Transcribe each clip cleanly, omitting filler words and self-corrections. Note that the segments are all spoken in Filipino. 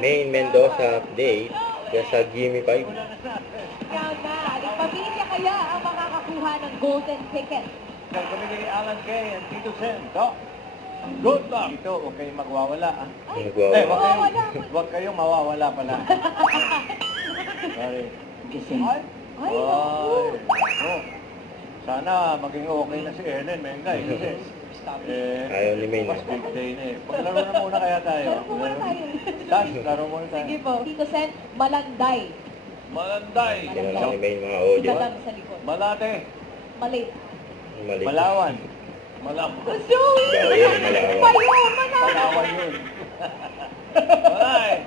Main Mendoza update sa Gimme 5. Ikaw na, aling pamilya kaya ang makakakuha ng golden ticket? Kami ni Alan Kay and Tito Sen. So, good luck. Dito, huwag kayong magwawala. Nagwawala. Huwag kayong mawawala pala. Sorry. Ay, Ay, naku. oh. Sana maging okay na si Ellen Mengay kasi Ayaw ni Main. mas big day na eh. Paglaro na muna kaya tayo. Laro muna tayo. Dash, laro muna tayo. Sige po. Tito Sen, Malanday. Malanday. Kailangan ni Main mga audio. Iba lang sa likod. Malate. Mali. Mali. Malawan. Malawan. Zoe! Bawin, Malawan. Payo, Malawan yun. Wala eh.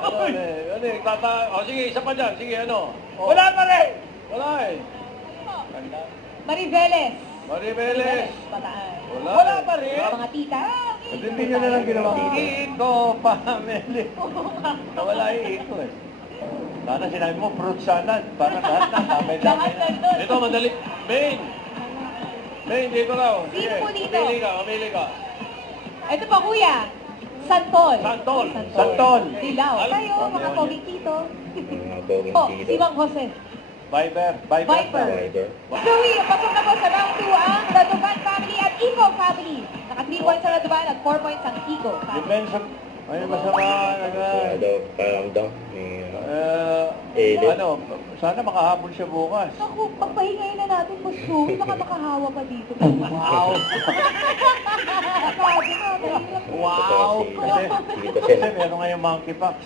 Ano eh, sige, isa pa dyan. Sige, ano? Wala pa rin! Wala eh. Mariveles. Maribeles. Bataan. Wala pa rin. Mga tita. Hindi nyo na lang ginawa. Iko, family. Nawala yung iko eh. Sana sinabi mo, fruit salad. Para lahat na, Lahat na doon. Ito, madali. Main! Main, dito raw. Sino po dito? Mamili ka. Ito pa kuya. Santol. Santol. Santol. Dilaw. Alam- Tayo, mga poging tito. Mga poging Oh, tito. si Mang Jose. Viper. Viper. Viber. Zoe, pasok na po sa round 2 ang Radovan family at Iko family. Naka 3 points sa Radovan at 4 points ang Iko family. Depensa. Ay, masama. Kaya daw, parang daw. Ano, sana makahabol siya bukas. Naku, pagpahingayin na natin, Boss Zoe. Baka makahawa pa dito. Wow! Sabi na, mahirap. Wow! Kasi, Tito Kasi Sen. meron ngayong monkeypox.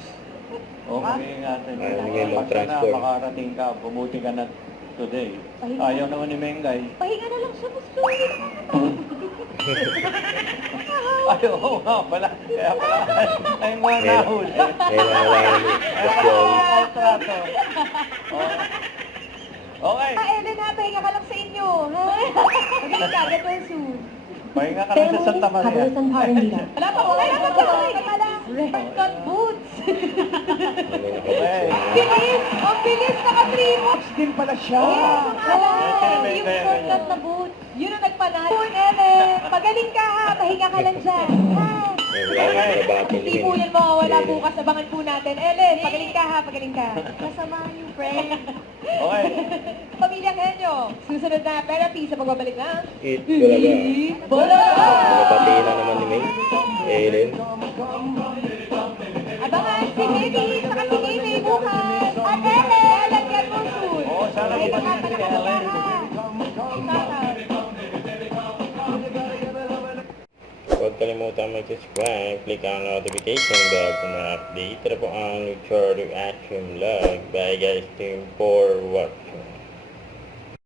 Okay, ingatan. Ayaw ni Main Pag sana mag-transform. makarating ka, bumuti ka na today. Pahinga. Ayaw naman ni Mengay. Pahinga na lang siya, Boss Zoe. Ayaw ko nga pala. Kaya pala, ay mga nahuli. Kailangan wala ni Boss Joey. Kontrato. Okay. Ellen ha, pahinga ka lang sa inyo. Ha? Magaling ka, get well soon. Pahinga ka lang sa Santa Maria. Wala pa, wala pa, wala lang. Red boots. Okay. Bilis! Ang bilis! Naka-3 boots! Din pala siya. Yung shortcut na boots. Yun ang nagpanalo. Ellen, magaling ka ha. Pahinga ka lang dyan. Ha? Wala na mga bati ni Hindi po Main. yan mawawala bukas. Abangan po natin. Ellen, pagaling ka ha. Pagaling ka. Kasamahan yung friend. Okay. Pamilyang Henyo. Susunod na therapy sa pagbabalik na. Eat talaga. Bulaga! Nabati na naman ni Main. Ellen. Abangan si Baby, saka si Baby bukas. At Ellen, get more soon. Oo, sana Ay, bumalik si Ellen. Huwag kalimutan mag-subscribe, click ang notification bell para ma-update na po ang Luchar Reaction Vlog. Bye guys, team for watching.